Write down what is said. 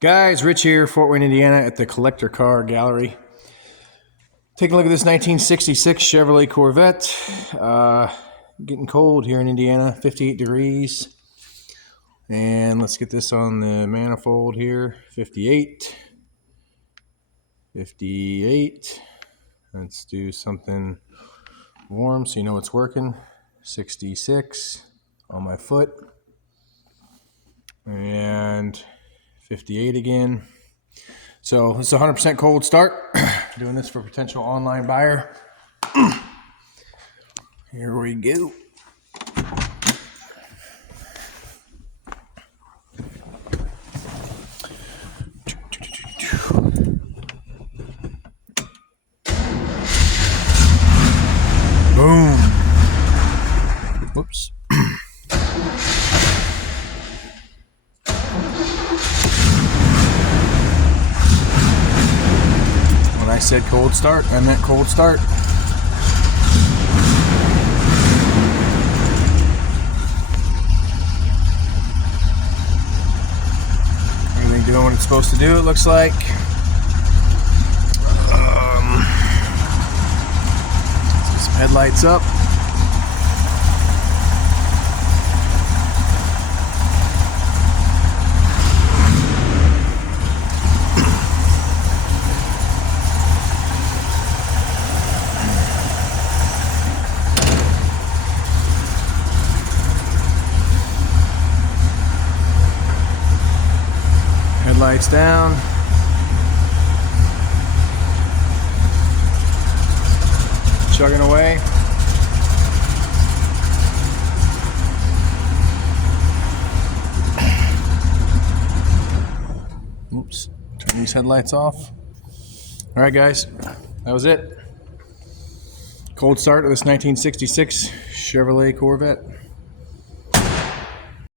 Guys, Rich here, Fort Wayne, Indiana at the Collector Car Gallery. Take a look at this 1966 Chevrolet Corvette. Getting cold here in Indiana, 58 degrees. And let's get this on the manifold here, 58. 58. Let's do something warm so you know it's working. 66 on my foot. And 58 again. So it's a 100% cold start. Doing this for a potential online buyer. Here we go. Boom. Whoops. When I said cold start, I meant cold start. Everything doing what it's supposed to do, it looks like. Some headlights up. Headlights down. Chugging away. Oops. Turn these headlights off. All right, guys. That was it. Cold start of this 1966 Chevrolet Corvette.